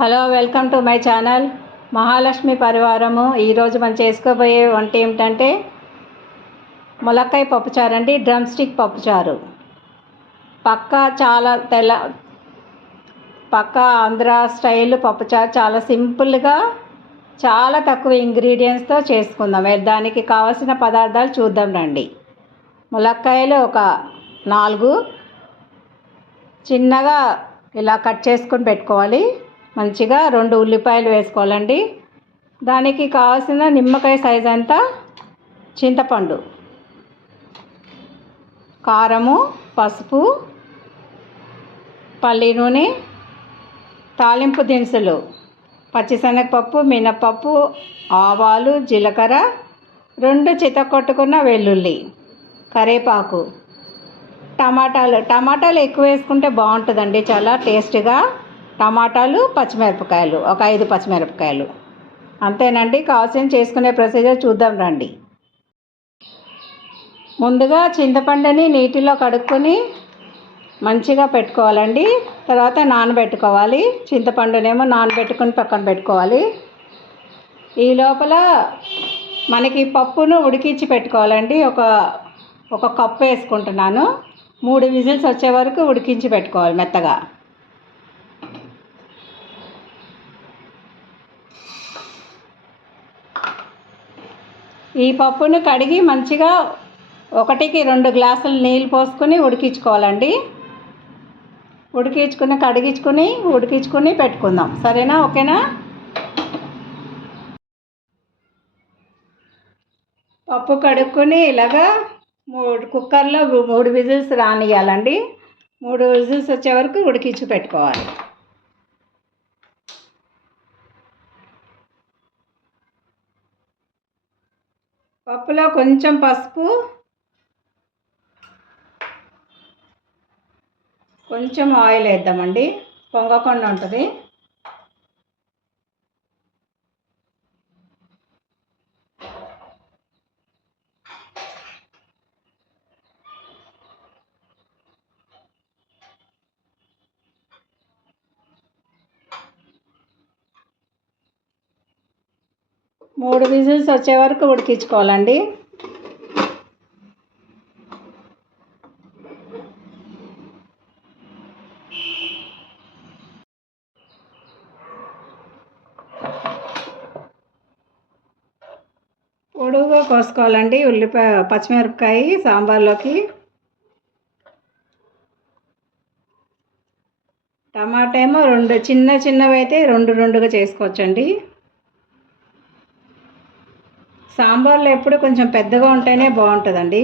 Hello, welcome to my channel Mahalakshmi పరివారము. ఈరోజు మనం చేసుకోబోయే వంట ఏమిటంటే ములక్కాయ పప్పుచారు అండి. డ్రమ్ స్టిక్ పప్పుచారు. పక్కా ఆంధ్ర స్టైల్ పప్పుచారు. చాలా సింపుల్గా, చాలా తక్కువ ఇంగ్రీడియంట్స్తో చేసుకుందాం. దానికి కావాల్సిన పదార్థాలు చూద్దాం రండి. ములక్కాయలు ఒక 4 చిన్నగా ఇలా కట్ చేసుకొని పెట్టుకోవాలి. మంచిగా 2 ఉల్లిపాయలు వేసుకోవాలండి. దానికి కావాల్సిన నిమ్మకాయ సైజ్ అంతా చింతపండు, కారము, పసుపు, పల్లి నూనె, తాలింపు దినుసులు, పచ్చిశనగపప్పు, మినపప్పు, ఆవాలు, జీలకర్ర, 2 చితకొట్టుకున్న వెల్లుల్లి, కరివేపాకు, టమాటాలు ఎక్కువ వేసుకుంటే బాగుంటుందండి, చాలా టేస్ట్గా. టమాటాలు, పచ్చిమిరపకాయలు ఒక 5 పచ్చిమిరపకాయలు, అంతేనండి. కావాల్సిన చేసుకునే ప్రొసీజర్ చూద్దాం రండి. ముందుగా చింతపండుని నీటిలో కడుక్కొని మంచిగా పెట్టుకోవాలండి. తర్వాత నానబెట్టుకోవాలి. చింతపండునేమో నానబెట్టుకొని పక్కన పెట్టుకోవాలి. ఈ లోపల మనకి పప్పును ఉడికించి పెట్టుకోవాలండి. ఒక కప్పు వేసుకుంటున్నాను. 3 విజిల్స్ వచ్చే వరకు ఉడికించి పెట్టుకోవాలి మెత్తగా. ఈ పప్పును కడిగి మంచిగా 1కి 2 గ్లాసులు నీళ్ళు పోసుకొని ఉడికించుకోవాలండి. ఉడికించుకొని పెట్టుకుందాం. సరేనా? ఓకేనా? పప్పు కడుక్కొని ఇలాగా కుక్కర్లో 3 విజిల్స్ రానియాలండి. 3 విజిల్స్ వచ్చే వరకు ఉడికించి పెట్టుకోవాలి. పప్పులో కొంచెం పసుపు, కొంచెం ఆయిల్ వేద్దామండి, పొంగకుండా ఉంటుంది. మూడు విజిల్స్ వచ్చే వరకు ఉడికించుకోవాలండి. పొడుగుగా కోసుకోవాలండి పచ్చిమిరపకాయ సాంబార్లోకి. టమాటా ఏమో 2 చిన్నవి అయితే 2గా చేసుకోవచ్చండి. సాంబార్లో ఎప్పుడు కొంచెం పెద్దగా ఉంటేనే బాగుంటుందండి.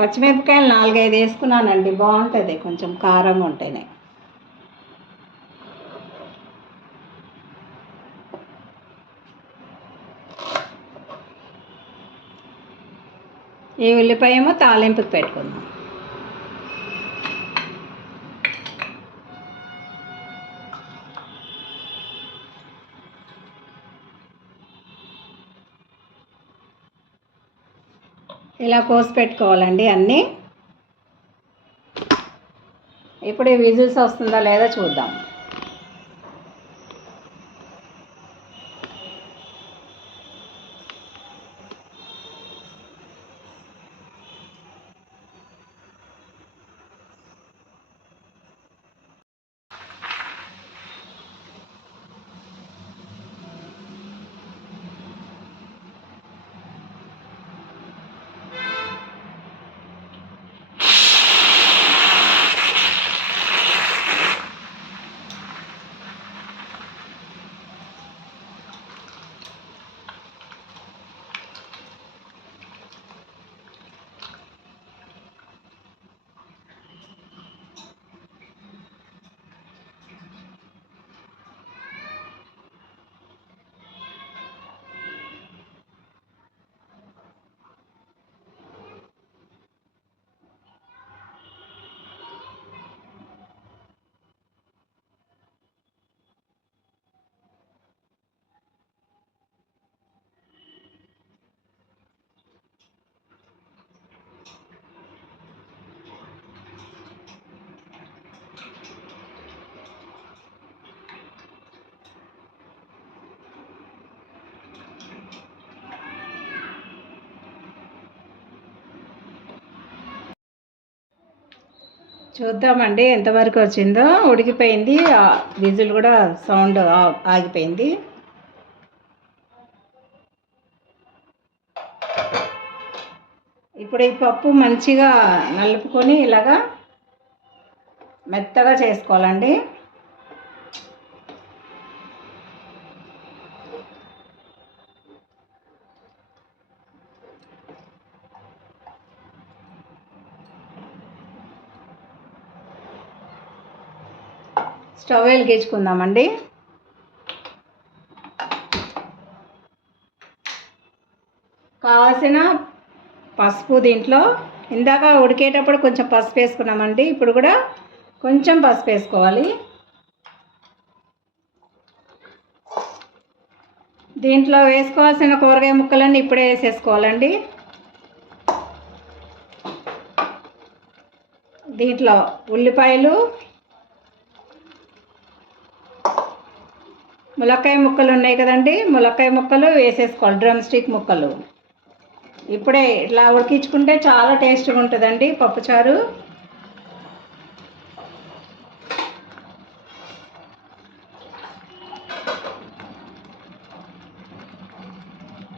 పచ్చిమిరపకాయలు 4-5 వేసుకున్నానండి, బాగుంటుంది కొంచెం కారం ఉంటేనే. ఈ ఉల్లిపాయ ఏమో తాలింపుకి పెట్టుకుందాం. ఇలా కోసి పెట్టుకోవాలండి అన్నీ. ఇప్పుడు ఈ విజిల్స్ వస్తుందా లేదా చూద్దాం. చూద్దామండి ఎంతవరకు వచ్చిందో. ఉడికిపోయింది, విజిల్ కూడా సౌండ్ ఆగిపోయింది. ఇప్పుడు ఈ పప్పు మంచిగా నలుపుకొని ఇలాగా మెత్తగా చేసుకోవాలండి. స్టవ్ వెలిగించుకుందామండి. కావాల్సిన పసుపు దీంట్లో ఇందాక ఉడికేటప్పుడు కొంచెం పసుపు వేసుకున్నామండి. ఇప్పుడు కూడా కొంచెం పసుపు వేసుకోవాలి. దీంట్లో వేసుకోవాల్సిన కూరగాయ ముక్కలన్నీ ఇప్పుడే వేసేసుకోవాలండి. దీంట్లో ఉల్లిపాయలు, ములక్కాయ ముక్కలు ఉన్నాయి కదండి, ములక్కాయ ముక్కలు వేసేసుకోవాలి. డ్రమ్ స్టిక్ ముక్కలు ఇప్పుడే ఇట్లా ఉడికించుకుంటే చాలా టేస్ట్గా ఉంటుందండి పప్పుచారు.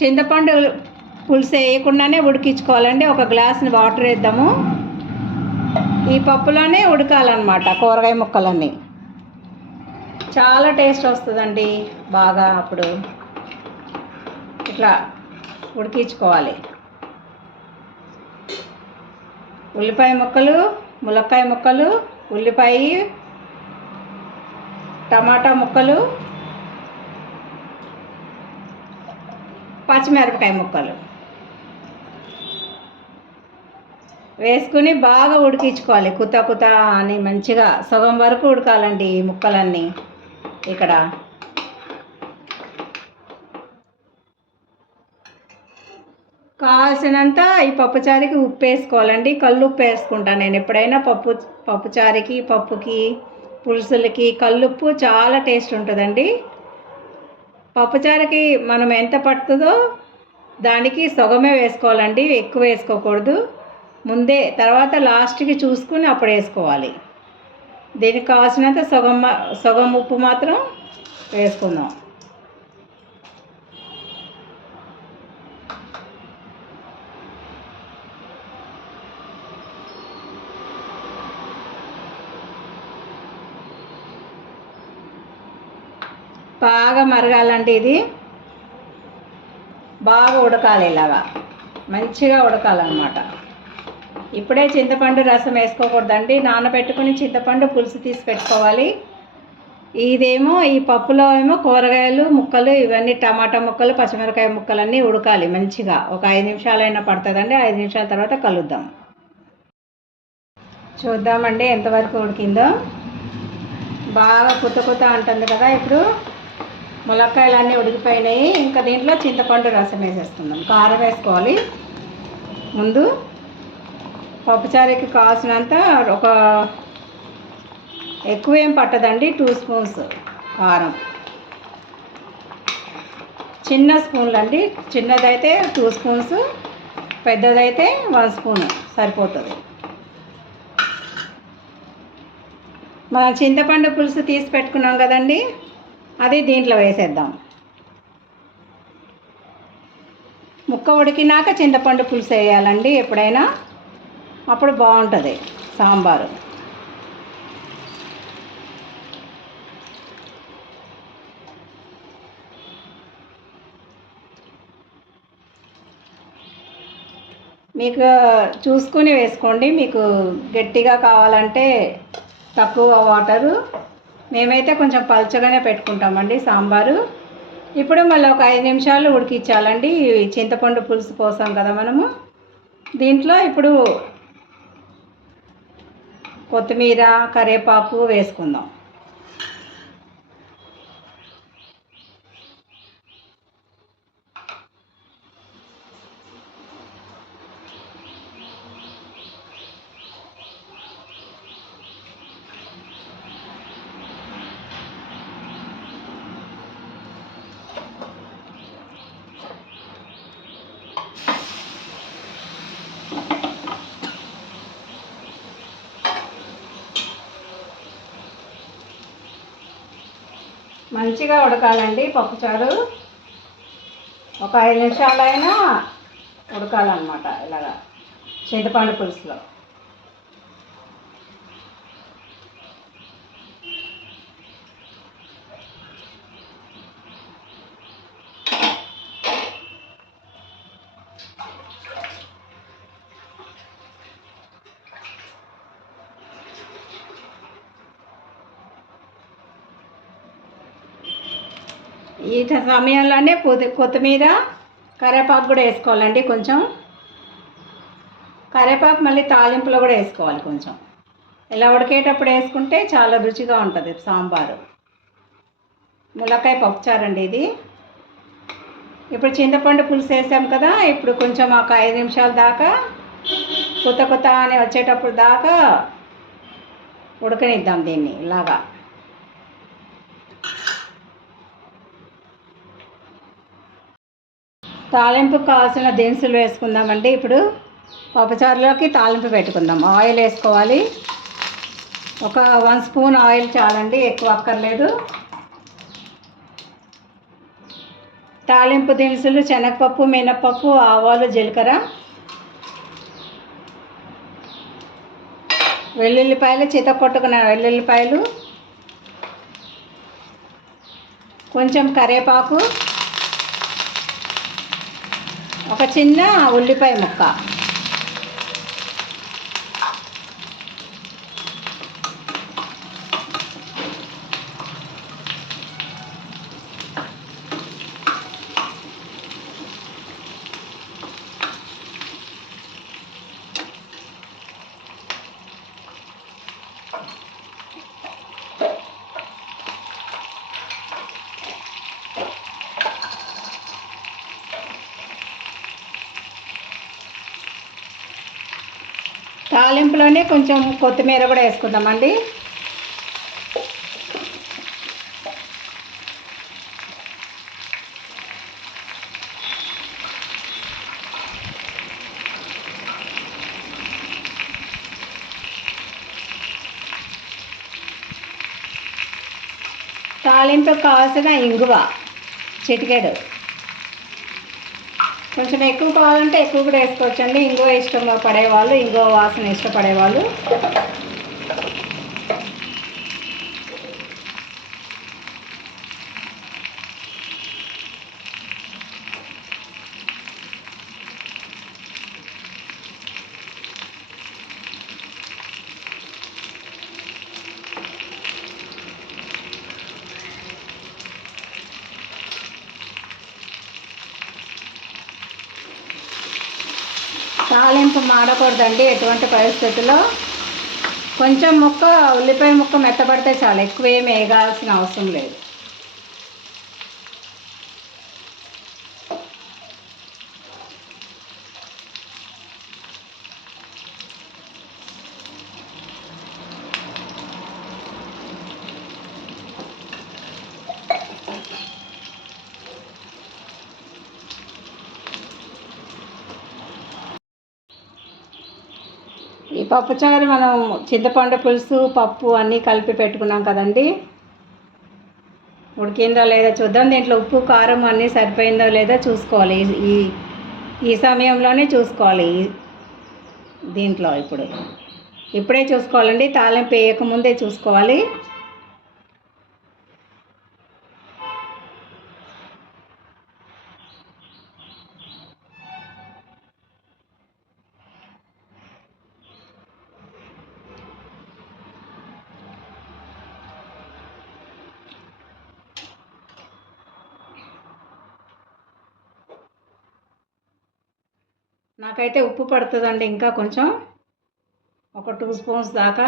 చింతపండు పులుసు వేయకుండానే ఉడికించుకోవాలండి. ఒక గ్లాసుని వాటర్ వేద్దాము. ఈ పప్పులోనే ఉడకాలన్నమాట కూరగాయ ముక్కలన్నీ. చాలా టేస్ట్ వస్తుందండి బాగా. అప్పుడు ఇట్లా ఉడికించుకోవాలి. ఉల్లిపాయ ముక్కలు, ములక్కాయ ముక్కలు, ఉల్లిపాయ, టమాటా ముక్కలు, పచ్చిమిరపకాయ ముక్కలు వేసుకుని బాగా ఉడికించుకోవాలి. కుత కుత అని మంచిగా సగం వరకు ఉడకాలండి ఈ ముక్కలన్నీ. ఇక్కడ కావాల్సినంత ఈ పప్పుచారుకి ఉప్పు వేసుకోవాలండి. కల్లుప్పు వేసుకుంటాను నేను ఎప్పుడైనా. పప్పుచారుకి, పప్పుకి, పులుసులకి కల్లుప్పు చాలా టేస్ట్ ఉంటుందండి. పప్పుచారుకి మనం ఎంత పడుతుందో దానికి సగమే వేసుకోవాలండి, ఎక్కువ వేసుకోకూడదు. ముందే తర్వాత లాస్ట్కి చూసుకుని అప్పుడు వేసుకోవాలి. దీనికి కావాల్సినంత సగం ఉప్పు మాత్రం వేసుకుందాం. బాగా మరగాలండి. ఇది బాగా ఉడకాలి, ఇలాగా మంచిగా ఉడకాలన్నమాట. ఇప్పుడే చింతపండు రసం వేసుకోకూడదండి. నానబెట్టుకుని చింతపండు పులుసు తీసి పెట్టుకోవాలి. ఇదేమో ఈ పప్పులో ఏమో కూరగాయలు ముక్కలు ఇవన్నీ టమాటా ముక్కలు, పచ్చిమిరపకాయ ముక్కలన్నీ ఉడకాలి మంచిగా. ఒక 5 నిమిషాలైనా పడుతుందండి. 5 నిమిషాల తర్వాత కలుద్దాం. చూద్దామండి ఎంతవరకు ఉడికిందో. బాగా కుత్త కుత్త అంటుంది కదా. ఇప్పుడు ములక్కాయలు అన్నీ ఉడికిపోయినాయి. ఇంకా దీంట్లో చింతపండు రసం వేసేస్తున్నాం. కారం వేసుకోవాలి ముందు. పప్పుచారుకి కావాల్సినంత ఒక ఎక్కువేం పట్టదండి, 2 స్పూన్స్ కారం. చిన్న స్పూన్లు అండి. చిన్నదైతే 2 స్పూన్స్, పెద్దదైతే 1 స్పూన్ సరిపోతుంది. మనం చింతపండు పులుసు తీసి పెట్టుకున్నాం కదండి, అది దీంట్లో వేసేద్దాం. ముక్క ఉడికినాక చింతపండు పులుసు వేయాలండి ఎప్పుడైనా, అప్పుడు బాగుంటుంది సాంబారు. మీకు చూసుకొని వేసుకోండి. మీకు గట్టిగా కావాలంటే తక్కువ వాటరు. మేమైతే కొంచెం పల్చగానే పెట్టుకుంటామండి సాంబారు. ఇప్పుడు మళ్ళీ ఒక 5 నిమిషాలు ఉడికించాలండి. చింతపండు పులుసు పోసాం కదా మనము. దీంట్లో ఇప్పుడు కొత్తిమీర, కరివేపాకు వేసుకుందాం. మంచిగా ఉడకాలండి పప్పుచారు. ఒక 5 నిమిషాలైనా ఉడకాలన్నమాట ఇలాగా చింతపండు పులుసులో. ఈ సమయంలోనే కొత్తిమీర కరివేపాకు కూడా వేసుకోవాలండి. కొంచెం కరివేపాకు మళ్ళీ తాలింపులో కూడా వేసుకోవాలి కొంచెం. ఇలా ఉడికేటప్పుడు వేసుకుంటే చాలా రుచిగా ఉంటుంది సాంబారు. ములక్కాయ పప్పుచారు అండి ఇది. ఇప్పుడు చింతపండు పులుసు వేసాం కదా, ఇప్పుడు కొంచెం ఒక 5 నిమిషాల దాకా కొత్త అని వచ్చేటప్పుడు దాకా ఉడకనిద్దాం దీన్ని ఇలాగా. తాలింపుకు కావాల్సిన దినుసులు వేసుకుందామండి. ఇప్పుడు పప్పుచారులోకి తాలింపు పెట్టుకుందాం. ఆయిల్ వేసుకోవాలి. ఒక 1 స్పూన్ ఆయిల్ చాలండి, ఎక్కువ అక్కర్లేదు. తాలింపు దినుసులు శనగపప్పు, మినపప్పు, ఆవాలు, జీలకర్ర, వెల్లుల్లిపాయలు, చితకొట్టుకున్న వెల్లుల్లిపాయలు, కొంచెం కరివేపాకు, ఒక చిన్న ఉల్లిపాయ ముక్క. తాలింపులోనే కొంచెం కొత్తిమీర కూడా వేసుకుందామండి. తాలింపుకు కావాల్సిన ఇంగువ చిటికెడు. కొంచెం ఎక్కువ కావాలంటే ఎక్కువ కూడా వేసుకోవచ్చండి. ఇంగువ ఇష్టం పడేవాళ్ళు, ఇంగువ వాసన ఇష్టపడేవాళ్ళు. తాలింపు మాడకూడదండి ఎటువంటి పరిస్థితుల్లో. కొంచెం ఉల్లిపాయ ముక్క మెత్తబడితే చాలు, ఎక్కువ ఏమి వేగాల్సిన అవసరం లేదు. ఈ పప్పుచారు మనం చింతపండు పులుసు, పప్పు అన్నీ కలిపి పెట్టుకున్నాం కదండి. ఉడికిందో లేదో చూద్దాం. దీంట్లో ఉప్పు, కారం అన్నీ సరిపోయిందో లేదో చూసుకోవాలి. ఈ ఈ సమయంలోనే చూసుకోవాలి. దీంట్లో ఇప్పుడే చూసుకోవాలండి, తాలింపు వేయకముందే చూసుకోవాలి. నాకైతే ఉప్పు పడుతుందండి, ఇంకా కొంచెం ఒక 2 స్పూన్స్ దాకా.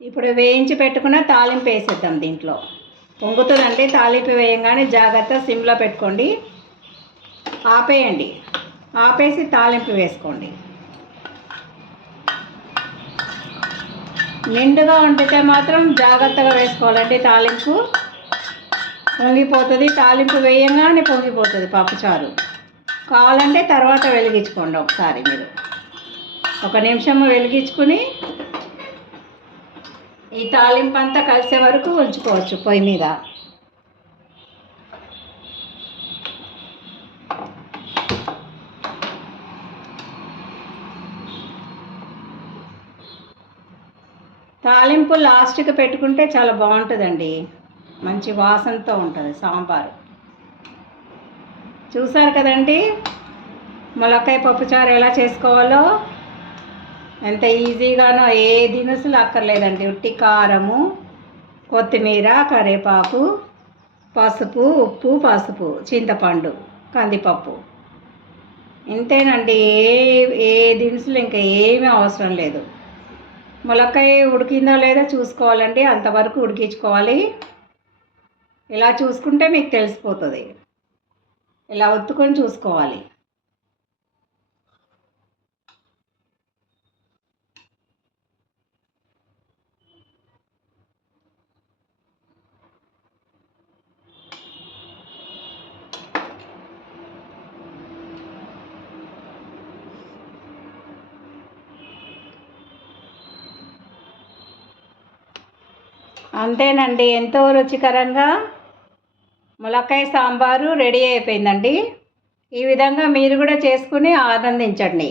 ఇప్పుడు వేయించి పెట్టుకున్న తాలింపు వేసేద్దాం దీంట్లో. పొంగుతుందండి తాలింపు వేయంగానే, జాగ్రత్త సిమ్లో పెట్టుకోండి. ఆపేసి తాలింపు వేసుకోండి. నిండుగా వండితే మాత్రం జాగ్రత్తగా వేసుకోవాలండి తాలింపు. పొంగిపోతుంది. తాలింపు వేయంగానే పొంగిపోతుంది పప్పుచారు. కావాలంటే తర్వాత వెలిగించుకోండి ఒకసారి మీరు. 1 నిమిషం వెలిగించుకుని ఈ తాలింపు అంతా కలిసే వరకు ఉంచుకోవచ్చు పొయ్యి మీద. తాలింపు లాస్ట్కి పెట్టుకుంటే చాలా బాగుంటుందండి. మంచి వాసనతో ఉంటుంది సాంబారు. చూసారు కదండి ములక్కాయ పప్పుచారు ఎలా చేసుకోవాలో. ఎంత ఈజీగానో, ఏ దినుసులు అక్కర్లేదండి. ఉట్టి కారము, కొత్తిమీర, కరివేపాకు, పసుపు, ఉప్పు, చింతపండు, కందిపప్పు, ఇంతేనండి. ఏ దినుసులు ఇంకా ఏమీ అవసరం లేదు. ములక్కాయ ఉడికిందో లేదో చూసుకోవాలండి. అంతవరకు ఉడికించుకోవాలి. ఇలా చూసుకుంటే మీకు తెలిసిపోతుంది. ఇలా ఒత్తుకొని చూసుకోవాలి. అంతేనండి, ఎంతో రుచికరంగా ములక్కాయ సాంబారు రెడీ అయిపోయిందండి. ఈ విధంగా మీరు కూడా చేసుకుని ఆనందించండి.